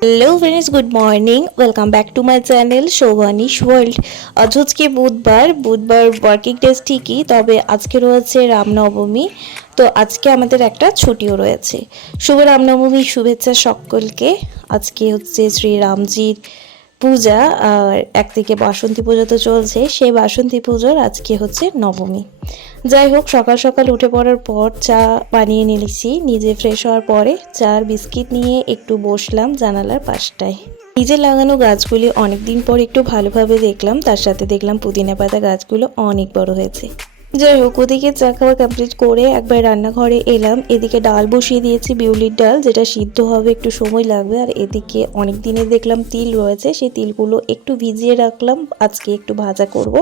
Hello friends, good morning. Welcome back to my channel Shobhanish world. আজকে বুধবার working days ঠিকই, তবে আজকে রয়েছে রামনবমী। তো আজকে আমাদের একটা ছুটিও রয়েছে। শুভ রামনবমী, শুভেচ্ছা সকলকে। আজকে হচ্ছে শ্রীরামজির পূজা, আর একদিকে বাসন্তী পুজো তো চলছে, সেই বাসন্তী পুজোর আজকে হচ্ছে নবমী। যাই হোক, সকাল সকাল উঠে পড়ার পর চা বানিয়ে নিয়েছি। নিজে ফ্রেশ হওয়ার পরে চার বিস্কিট নিয়ে একটু বসলাম জানালার পাশটায়। নিজে লাগানো গাছগুলি অনেকদিন পর একটু ভালোভাবে দেখলাম, তার সাথে দেখলাম পুদিনা পাতা গাছগুলো অনেক বড় হয়েছে। যাই হোক, ওদিকে চা খাওয়া কমপ্লিট করে একবার রান্নাঘরে এলাম। এদিকে ডাল বসিয়ে দিয়েছি, বিউলির ডাল, যেটা সিদ্ধ হবে, একটু সময় লাগবে। আর এদিকে অনেক দিনের দেখলাম তিল রয়েছে, সেই তিলগুলো একটু ভিজিয়ে রাখলাম, আজকে একটু ভাজা করব।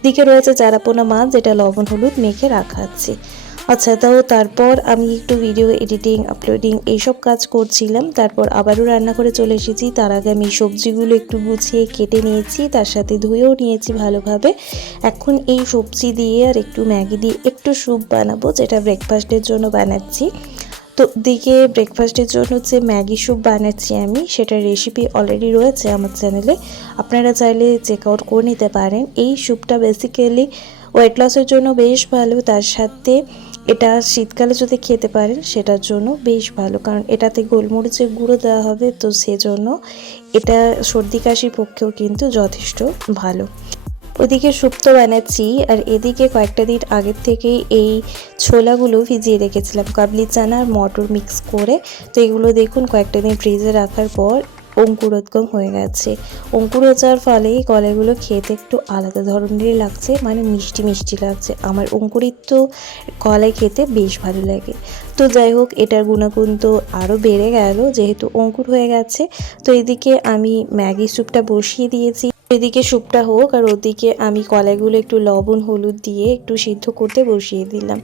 এদিকে রয়েছে চারাপোনা মাছ, যেটা লবণ হলুদ মেখে রাখা আছে। আচ্ছা, তারপর আমি একটু ভিডিও এডিটিং, আপলোডিং এইসব কাজ করছিলাম। তারপর আবারও রান্না করে চলে এসেছি। তার আগে আমি সবজিগুলো একটু গুছিয়ে কেটে নিয়েছি, তার সাথে ধুয়েও নিয়েছি ভালোভাবে। এখন এই সবজি দিয়ে আর একটু ম্যাগি দিয়ে একটু স্যুপ বানাবো, যেটা ব্রেকফাস্টের জন্য বানাচ্ছি। তো দিকে ব্রেকফাস্টের জন্য যে ম্যাগি স্যুপ বানাচ্ছি আমি, সেটার রেসিপি অলরেডি রয়েছে আমার চ্যানেলে, আপনারা চাইলে চেক আউট করে নিতে পারেন। এই স্যুপটা বেসিক্যালি ওয়েট লসের জন্য বেশ ভালো, তার সাথে এটা শীতকালে যদি খেতে পারেন সেটার জন্য বেশ ভালো, কারণ এটাতে গোলমরিচের গুঁড়ো দেওয়া হবে, তো সেজন্য এটা সর্দি কাশির পক্ষেও কিন্তু যথেষ্ট ভালো। ওদিকে শুক্তো বানাচ্ছি, আর এদিকে কয়েকটা দিন আগের থেকেই এই ছোলাগুলো ভিজিয়ে রেখেছিলাম, কাবলি চানা আর মটর মিক্স করে। তো এগুলো দেখুন কয়েকটা দিন ফ্রিজে রাখার পর অঙ্কুরোদ্গম হয়ে গেছে। অঙ্কুর যাওয়ার ফলে কলাইগুলো খেতে একটু আলাদা ধরনেরই লাগছে, মানে মিষ্টি মিষ্টি লাগছে। আমার অঙ্কুরিত কলাই খেতে বেশ ভালো লাগে। তো যাই হোক, এটার গুণাগুণ তো আরও বেড়ে গেল যেহেতু অঙ্কুর হয়ে গেছে। তো এদিকে আমি ম্যাগি স্যুপটা বসিয়ে দিয়েছি, এদিকে স্যুপটা হোক, আর ওদিকে আমি কলাইগুলো একটু লবণ হলুদ দিয়ে একটু সিদ্ধ করতে বসিয়ে দিলাম।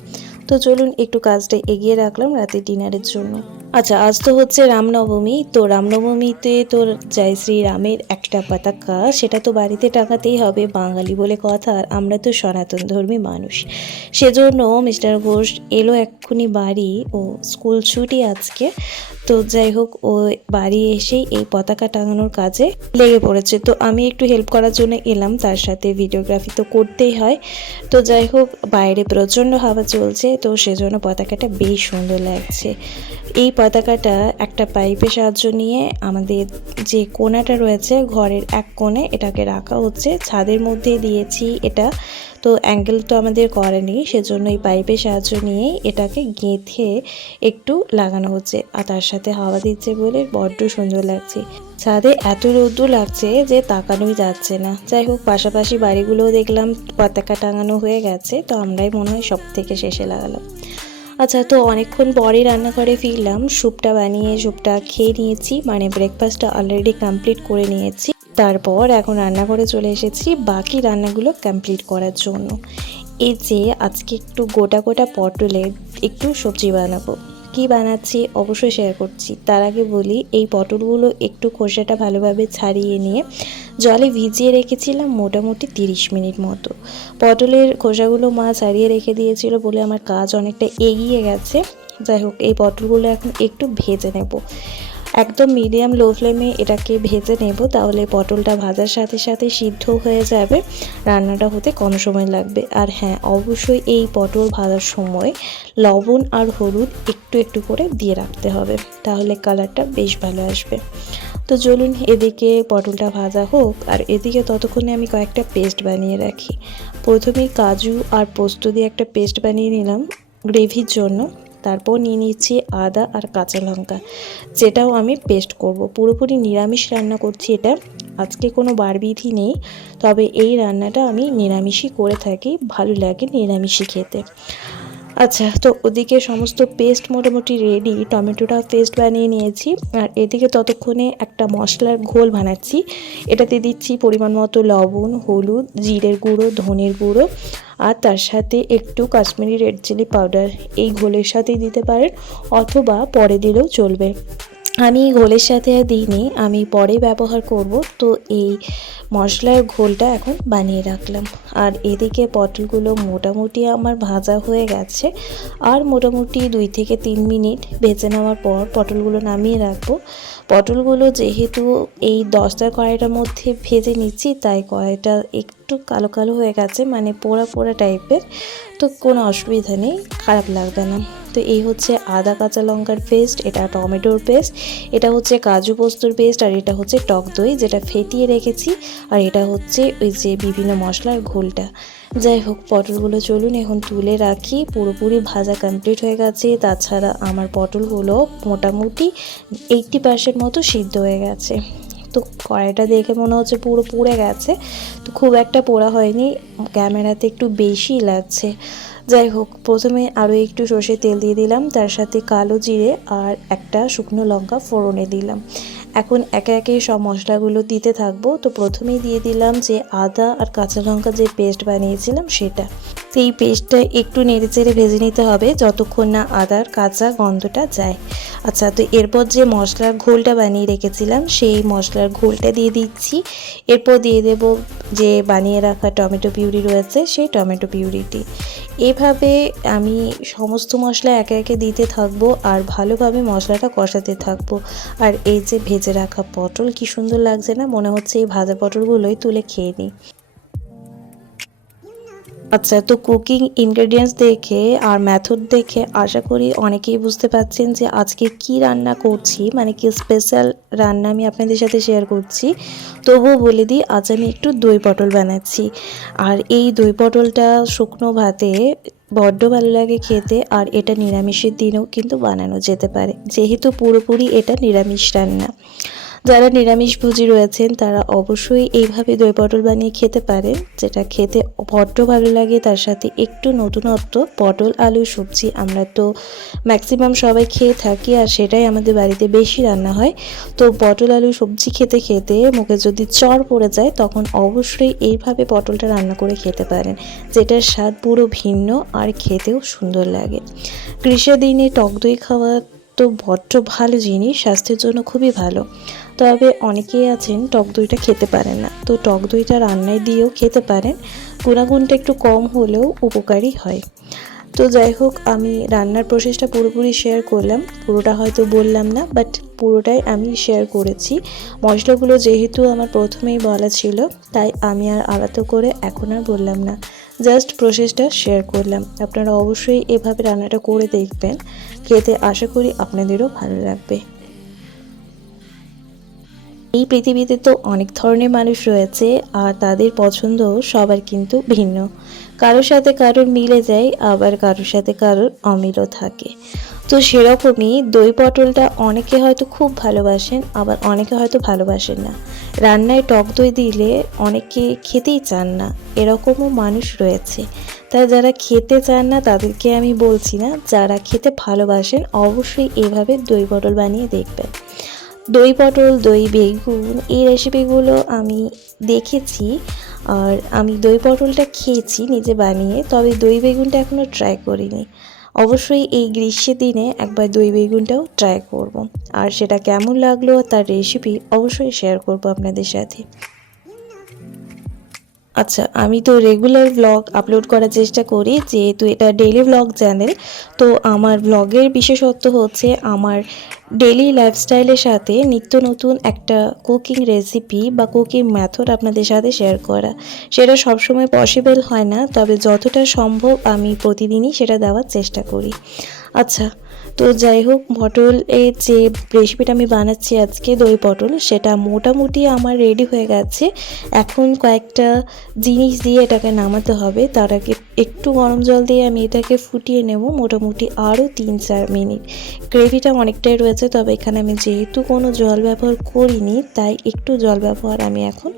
তো চলুন একটু কাজটা এগিয়ে রাখলাম রাতের ডিনারের জন্য। আচ্ছা, আজ তো হচ্ছে রামনবমী। তো রামনবমীতে তো জয় শ্রীরামের একটা পতাকা, সেটা তো বাড়িতে টাঙাতেই হবে, বাঙালি বলে কথা, আর আমরা তো সনাতন ধর্মী মানুষ। সেজন্য মিস্টার ঘোষ এলো এক্ষুনি বাড়ি, ও স্কুল ছুটি আজকে। তো যাই হোক, ও বাড়ি এসেই এই পতাকা টাঙানোর কাজে লেগে পড়েছে। তো আমি একটু হেল্প করার জন্য এলাম, তার সাথে ভিডিওগ্রাফি তো করতেই হয়। তো যাই হোক, বাইরে প্রচণ্ড হাওয়া চলছে, তো সেজন্য পতাকাটা বেশ সুন্দর লাগছে। এই পতাকাটা একটা পাইপের সাহায্য নিয়ে আমাদের যে কোণাটা রয়েছে ঘরের এক কোণে এটাকে রাখা হচ্ছে, ছাদের মধ্যে দিয়েছি এটা। তো অ্যাঙ্গেল তো আমাদের করা নেই, সেজন্য এই পাইপের সাহায্য নিয়েই এটাকে গেঁথে একটু লাগানো হচ্ছে, আর তার সাথে হাওয়া দিচ্ছে বলে বড্ড সুন্দর লাগছে। ছাদে এত রৌদ্র লাগছে যে তাকানোই যাচ্ছে না। যাই হোক, পাশাপাশি বাড়িগুলোও দেখলাম পতাকা টাঙানো হয়ে গেছে, তো আমরাই মনে হয় সব থেকে শেষে লাগালাম। আচ্ছা, তো অনেকক্ষণ পরে রান্নাঘরে ফিরলাম, স্যুপটা বানিয়ে স্যুপটা খেয়ে নিয়েছি, মানে ব্রেকফাস্টটা অলরেডি কমপ্লিট করে নিয়েছি। তারপর এখন রান্নাঘরে চলে এসেছি বাকি রান্নাগুলো কমপ্লিট করার জন্য। এই যে আজকে একটু গোটা গোটা পটলের একটু সবজি বানাবো। কি বানাচ্ছি অবশ্যই শেয়ার করছি। তার আগে বলি, এই পটলগুলো একটু খোসাটা ভালোভাবে ছাড়িয়ে নিয়ে জলে ভিজিয়ে রেখেছিলাম মোটামুটি 30 মিনিট মতো। পটলের খোসাগুলো মা ছাড়িয়ে রেখে দিয়েছিল বলে আমার কাজ অনেকটা এগিয়ে গেছে। যাই হোক, এই পটলগুলো এখন একটু ভেজে নেব, একদম মিডিয়াম লো ফ্লেমে এটাকে ভেজে নেব, তাহলে পটলটা ভাজার সাথে সাথে সিদ্ধ হয়ে যাবে, রান্নাটা হতে কম সময় লাগবে। আর হ্যাঁ, অবশ্যই এই পটল ভাজার সময় লবণ আর হলুদ একটু একটু করে দিয়ে রাখতে হবে, তাহলে কালারটা বেশ ভালো আসবে। তো চলুন এদিকে পটলটা ভাজা হোক, আর এদিকে ততক্ষণে আমি কয়েকটা পেস্ট বানিয়ে রাখি। প্রথমে কাজু আর পোস্ত দিয়ে একটা পেস্ট বানিয়ে নিলাম গ্রেভির জন্য। তারপর নিয়ে নিচ্ছি আদা আর কাঁচা লঙ্কা, যেটাও আমি পেস্ট করব। পুরোপুরি নিরামিষ রান্না করছি এটা, আজকে কোনো বারবিধি নেই, তবে এই রান্নাটা আমি নিরামিষই করে থাকি, ভালো লাগে নিরামিষই খেতে। আচ্ছা, তো ওদিকে সমস্ত পেস্ট মোটামুটি রেডি, টমেটোটা পেস্ট বানিয়ে নিয়েছি। আর এদিকে ততক্ষণে একটা মশলার ঘোল বানাচ্ছি। এটাতে দিচ্ছি পরিমাণ মতো লবণ, হলুদ, জিরের গুঁড়ো, ধনের গুঁড়ো, আর তার সাথে একটু কাশ্মীরি রেড চিলি পাউডার। এই ঘোলের সাথেই দিতে পারেন, অথবা পরে দিলেও চলবে। আমি ঘোলের সাথে আর দিইনি, আমি পরে ব্যবহার করব। তো এই মশলার ঘোলটা এখন বানিয়ে রাখলাম। আর এদিকে পটলগুলো মোটামুটি আমার ভাজা হয়ে গেছে, আর মোটামুটি 2 থেকে 3 মিনিট ভেজে নেওয়ার পর পটলগুলো নামিয়ে রাখবো। পটলগুলো যেহেতু এই দস্তার কড়াইটার মধ্যে ভেজে নিচ্ছি, তাই কড়াইটা একটু কালো কালো হয়ে গেছে, মানে পোড়া পোড়া টাইপের। তো কোনো অসুবিধা নেই, খারাপ লাগবে না। তো এই হচ্ছে আদা কাঁচা লঙ্কার পেস্ট, এটা টমেটোর পেস্ট, এটা হচ্ছে কাজু পোস্তর পেস্ট, আর এটা হচ্ছে টক দই যেটা ফেটিয়ে রেখেছি, আর এটা হচ্ছে ওই যে বিভিন্ন মশলার ঘোলটা। যাই হোক, পটলগুলো চলুন এখন তুলে রাখি। পুরোপুরি ভাজা কমপ্লিট হয়ে গেছে। তাছাড়া আমার পটলগুলো মোটামুটি 80% মতো সিদ্ধ হয়ে গেছে। তো কড়াইটা দেখে মনে হচ্ছে পুরো পুড়ে গেছে, তো খুব একটা পোড়া হয়নি, ক্যামেরাতে একটু বেশি লাগছে। যাই হোক, প্রথমে আরও একটু সর্ষের তেল দিয়ে দিলাম, তার সাথে কালো জিরে আর একটা শুকনো লঙ্কা ফোড়নে দিলাম। এখন একে একে সব মশলাগুলো দিতে থাকবো। তো প্রথমেই দিয়ে দিলাম যে আদা আর কাঁচা লঙ্কা যে পেস্ট বানিয়েছিলাম সেটা। সেই পেস্টটা একটু নেড়েচেড়ে ভেজে নিতে হবে যতক্ষণ না আদার কাঁচা গন্ধটা যায়। আচ্ছা, তো এরপর যে মশলার ঘোলটা বানিয়ে রেখেছিলাম সেই মশলার ঘোলটা দিয়ে দিচ্ছি। এরপর দিয়ে দেব যে বানিয়ে রাখা টমেটো পিউরি রয়েছে সেই টমেটো পিউরিটি। এভাবে আমি সমস্ত মশলা একে একে দিতে থাকবো আর ভালোভাবে মশলাটা কষাতে থাকবো। আর এই যে ভেজে রাখা পটল কি সুন্দর লাগছে না, মনে হচ্ছে এই ভাজা পটলগুলোই তুলে খেয়ে নিই। আচ্ছা, তো কুকিং ইনগ্রেডিয়েন্টস দেখে আর মেথড দেখে আশা করি অনেকেই বুঝতে পারছেন যে আজকে কি রান্না করছি, মানে কি স্পেশাল রান্না আমি আপনাদের সাথে শেয়ার করছি। তবুও বলে দিই, আজ আমি একটু দই পটল বানাচ্ছি। আর এই দই পটলটা শুকনো ভাতে বড্ড ভালো লাগে খেতে, আর এটা নিরামিষের দিনেও কিন্তু বানানো যেতে পারে, যেহেতু পুরোপুরি এটা নিরামিষ রান্না। যারা নিরামিষভোজী রয়েছেন তারা অবশ্যই এইভাবে দই পটল বানিয়ে খেতে পারেন, যেটা খেতে বড্ড ভালো লাগে। তার সাথে একটু নতুনত্ব, পটল আলু সবজি আমরা তো ম্যাক্সিমাম সবাই খেয়ে থাকি, আর সেটাই আমাদের বাড়িতে বেশি রান্না হয়। তো পটল আলু সবজি খেতে খেতে মুখে যদি চড় পড়ে যায়, তখন অবশ্যই এইভাবে পটলটা রান্না করে খেতে পারেন, যেটার স্বাদ পুরো ভিন্ন আর খেতেও সুন্দর লাগে। গ্রীষ্মের দিনে টক দই খাওয়া তো বড্ড ভালো জিনিস, স্বাস্থ্যের জন্য খুবই ভালো। তবে অনেকেই আছেন টক দইটা খেতে পারেন না, তো টক দইটা রান্নায় দিয়েও খেতে পারেন, গুণাগুণটা একটু কম হলেও উপকারী হয়। তো যাই হোক, আমি রান্নার প্রসেসটা পুরোপুরি শেয়ার করলাম, পুরোটা হয়তো বললাম না, বাট পুরোটাই আমি শেয়ার করেছি। মশলাগুলো যেহেতু আমার প্রথমেই বলা ছিল, তাই আমি আর আলাদা করে এখন আর বললাম না, জাস্ট প্রসেসটা শেয়ার করলাম। আপনারা অবশ্যই এভাবে রান্নাটা করে দেখবেন, খেতে আশা করি আপনাদেরও ভালো লাগবে। এই পৃথিবীতে তো অনেক ধরনের মানুষ রয়েছে, আর তাদের পছন্দ সবার কিন্তু ভিন্ন। কারোর সাথে কারোর মিলে যায়, আবার কারোর সাথে কারোর অমিলও থাকে। তো সেরকমই দই পটলটা অনেকে হয়তো খুব ভালোবাসেন, আবার অনেকে হয়তো ভালোবাসেন না। রান্নায় টক দই দিলে অনেকে খেতেই চান না, এরকমও মানুষ রয়েছে। তাই যারা খেতে চান না তাদেরকে আমি বলছি না, যারা খেতে ভালোবাসেন অবশ্যই এভাবে দই পটল বানিয়ে দেখবেন। দই পটল, দই বেগুন এই রেসিপিগুলো আমি দেখেছি, আর আমি দই পটলটা খেয়েছি নিজে বানিয়ে, তবে দই বেগুনটা এখনও ট্রাই করিনি। অবশ্যই এই গ্রীষ্মের দিনে একবার দই বেগুনটাও ট্রাই করব, আর সেটা কেমন লাগলো তার রেসিপি অবশ্যই শেয়ার করব আপনাদের সাথে। আচ্ছা, আমি তো রেগুলার ব্লগ আপলোড করার চেষ্টা করি, যেহেতু এটা ডেইলি ব্লগ চ্যানেল। তো আমার ব্লগের বিশেষত্ব হচ্ছে আমার ডেইলি লাইফস্টাইলের সাথে নিত্য নতুন একটা কুকিং রেসিপি বা কুকিং মেথড আপনাদের সাথে শেয়ার করা। সেটা সবসময় পসিবল হয় না, তবে যতটা সম্ভব আমি প্রতিদিনই সেটা দেওয়ার চেষ্টা করি। আচ্ছা, তো যাই হোক, পটলের যে রেসিপিটা আমি বানাচ্ছি আজকে দই পটল, সেটা মোটামুটি আমার রেডি হয়ে গেছে। এখন কয়েকটা জিনিস দিয়ে এটাকে নামাতে হবে, তার আগে একটু গরম জল দিয়ে আমি এটাকে ফুটিয়ে নেব মোটামুটি আরও 3-4 মিনিট। গ্রেভিটা অনেকটাই রয়েছে, তবে এখানে আমি যেহেতু কোনো জল ব্যবহার করিনি, তাই একটু জল ব্যবহার আমি এখন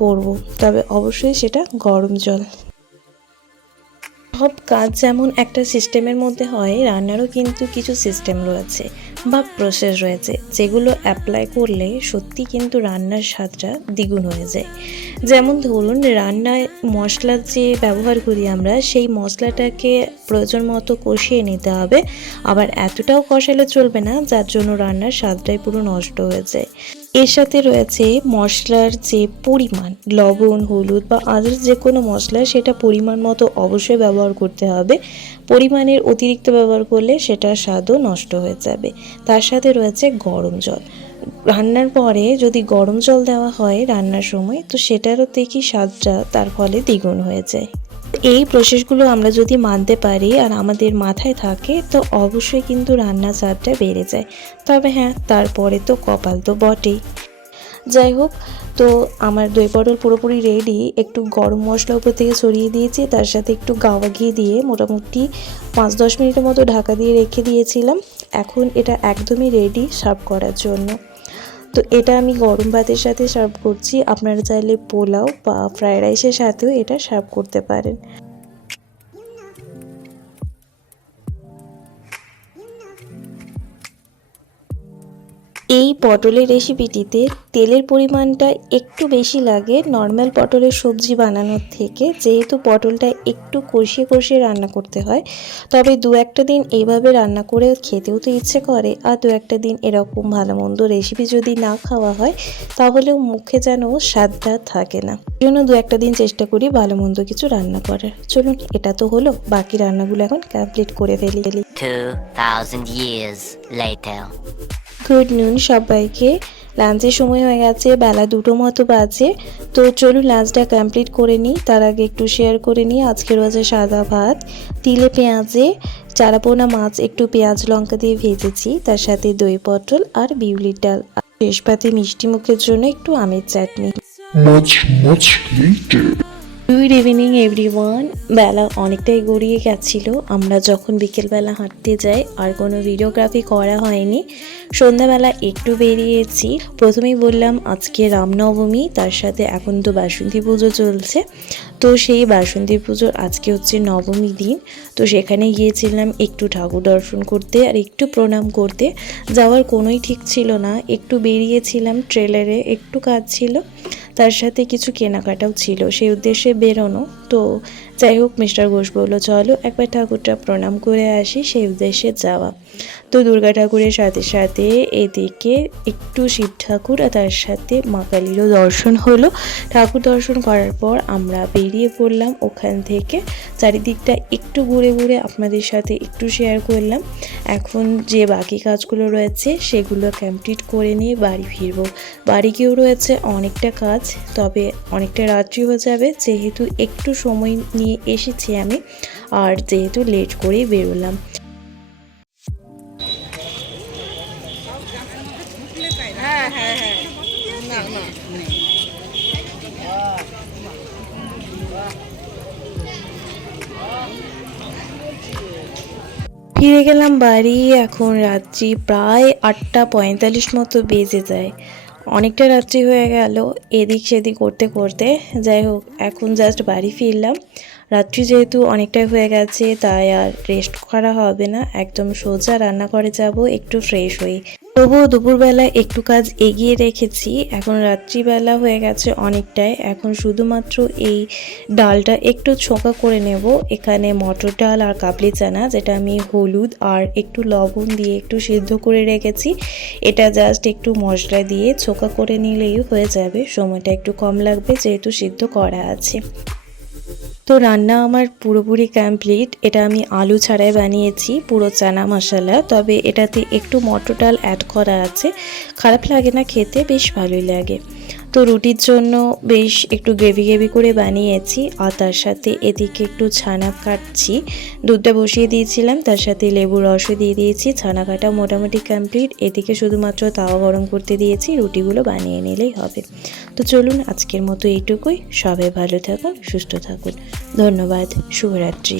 করব, তবে অবশ্যই সেটা গরম জল। সব কাজ যেমন একটা সিস্টেমের মধ্যে হয়, রান্নারও কিন্তু কিছু সিস্টেম রয়েছে। বা প্রসেস রয়েছে যেগুলো অ্যাপ্লাই করলে সত্যি কিন্তু রান্নার স্বাদটা দ্বিগুণ হয়ে যায়। যেমন ধরুন, রান্নায় মশলা যে ব্যবহার করি আমরা, সেই মশলাটাকে প্রয়োজন মতো কষিয়ে নিতে হবে। আবার এতটাও কষালে চলবে না যার জন্য রান্নার স্বাদটাই পুরো নষ্ট হয়ে যায়। এর সাথে রয়েছে মশলার যে পরিমাণ, লবণ, হলুদ বা আদার্স যে কোনো মশলা, সেটা পরিমাণ মতো অবশ্যই ব্যবহার করতে হবে। পরিমাণের অতিরিক্ত ব্যবহার করলে সেটার স্বাদও নষ্ট হয়ে যাবে। তার সাথে রয়েছে গরম জল। রান্নার পরে যদি গরম জল দেওয়া হয় রান্নার সময়, তো সেটারও দেখি স্বাদটা তার ফলে দ্বিগুণ হয়ে যায়। এই প্রসেসগুলো আমরা যদি মানতে পারি আর আমাদের মাথায় থাকে, তো অবশ্যই কিন্তু রান্নার স্বাদটা বেড়ে যায়। তবে হ্যাঁ, তারপরে তো কপাল তো বটেই। যাই হোক, তো আমার দই পটল পুরোপুরি রেডি। একটু গরম মশলা উপর থেকে ছড়িয়ে দিয়েছি, তার সাথে একটু গাওয়া ঘি দিয়ে মোটামুটি 5-10 মিনিটের মতো ঢাকা দিয়ে রেখে দিয়েছিলাম। এখন এটা একদমই রেডি সার্ভ করার জন্য। তো এটা আমি গরম ভাতের সাথে সার্ভ করছি। আপনারা চাইলে পোলাও বা ফ্রায়েড রাইসের সাথেও এটা সার্ভ করতে পারেন। এই পটলের রেসিপিটিতে তেলের পরিমাণটা একটু বেশি লাগে নর্মাল পটলের সবজি বানানোর থেকে, যেহেতু পটলটা একটু কষিয়ে কষিয়ে রান্না করতে হয়। তবে দু একটা দিন এইভাবে রান্না করে খেতেও তো ইচ্ছে করে, আর দু একটা দিন এরকম ভালো মন্দ রেসিপি যদি না খাওয়া হয় তাহলেও মুখে যেন স্বাদটা থাকে না। এই জন্য দু একটা দিন চেষ্টা করি ভালো মন্দ কিছু রান্না করার। চলুন, এটা তো হলো, বাকি রান্নাগুলো এখন কমপ্লিট করে ফেলি। 2000 years later. গুড নুন সবাইকে। লাঞ্চের সময় হয়ে গেছে, বেলা 2টো মতো বাজে। তো চলুন লাঞ্চটা কমপ্লিট করে নিই। তার আগে একটু শেয়ার করে নিই, আজকে রয়েছে সাদা ভাত, তিলে পেঁয়াজে চারাপোনা মাছ একটু পেঁয়াজ লঙ্কা দিয়ে ভেজেছি, তার সাথে দই পটল আর বিউলির ডাল, আর শেষ পাতে মিষ্টি মুখের জন্য একটু আমের চাটনি। Much, much later. Good evening everyone. বেলা অনেকটাই গড়িয়ে গেছিল। আমরা যখন বিকেলবেলা হাঁটতে যাই আর কোনো ভিডিওগ্রাফি করা হয়নি। সন্ধ্যাবেলা একটু বেরিয়েছি। প্রথমেই বললাম আজকে রামনবমী, তার সাথে এখন তো বাসন্তী পুজো চলছে। তো সেই বাসন্তী পুজোর আজকে হচ্ছে নবমী দিন। তো সেখানে গিয়েছিলাম একটু ঠাকুর দর্শন করতে আর একটু প্রণাম করতে। যাওয়ার কোনোই ঠিক ছিল না, একটু বেরিয়েছিলাম, ট্রেলারে একটু কাজ ছিল, তার সাথে কিছু কেনাকাটাও ছিল, সেই উদ্দেশ্যে বেরোনো। তো যাই হোক, মিস্টার ঘোষ বললো চলো একবার ঠাকুরটা প্রণাম করে আসি, সেই উদ্দেশ্যে যাওয়া। তো দুর্গা ঠাকুরের সাথে সাথে এদিকে একটু শিব ঠাকুর আর তার সাথে মা কালীরও দর্শন হলো। ঠাকুর দর্শন করার পর আমরা বেরিয়ে পড়লাম ওখান থেকে। চারিদিকটা একটু ঘুরে ঘুরে আপনাদের সাথে একটু শেয়ার করলাম। এখন যে বাকি কাজগুলো রয়েছে সেগুলো কমপ্লিট করে নিয়ে বাড়ি ফিরবো। বাড়ি গিয়েও রয়েছে অনেকটা কাজ, তবে অনেকটা রাত্রি হয়ে যাবে, যেহেতু একটু সময় নিয়ে এসেছি আমি, আর যেহেতু লেট করেই বেরোলাম। ফিরে গেলাম বাড়ি। এখন রাত্রি প্রায় 8:45 মতো বেজে যায়। অনেকটা রাত্রি হয়ে গেল এদিক সেদিক করতে করতে। যাই হোক, এখন জাস্ট বাড়ি ফিরলাম। রাত্রি যেহেতু অনেকটাই হয়ে গেছে, তাই আর রেস্ট করা হবে না, একদম সোজা রান্নাঘরে যাব একটু ফ্রেশ হই। তবুও দুপুরবেলা একটু কাজ এগিয়ে রেখেছি। এখন রাত্রিবেলা হয়ে গেছে অনেকটাই। এখন শুধুমাত্র এই ডালটা একটু ছোঁকা করে নেব। এখানে মটর ডাল আর কাবলি চানা, যেটা আমি হলুদ আর একটু লবণ দিয়ে একটু সিদ্ধ করে রেখেছি। এটা জাস্ট একটু মশলা দিয়ে ছোঁকা করে নিলেই হয়ে যাবে, সময়টা একটু কম লাগবে যেহেতু সিদ্ধ করা আছে। তো রান্না আমার পুরোপুরি কমপ্লিট। এটা আমি আলু ছাড়াই বানিয়েছি, পুরো চানা মশলা, তবে এটাতে একটু মটর ডাল অ্যাড করা আছে। খারাপ লাগে না খেতে, বেশ ভালোই লাগে। তো রুটির জন্য বেশ একটু গ্রেভি গ্রেভি করে বানিয়েছি, আর তার সাথে এদিকে একটু ছানা কাটছি। দুধটা বসিয়ে দিয়েছিলাম, তার সাথে লেবুর রসও দিয়ে দিয়েছি। ছানা কাটা মোটামুটি কমপ্লিট। এদিকে শুধুমাত্র তাওয়া গরম করতে দিয়েছি, রুটিগুলো বানিয়ে নিলেই হবে। তো চলুন আজকের মতো এইটুকুই। সবাই ভালো থাকুন, সুস্থ থাকুন। ধন্যবাদ। শুভরাত্রি।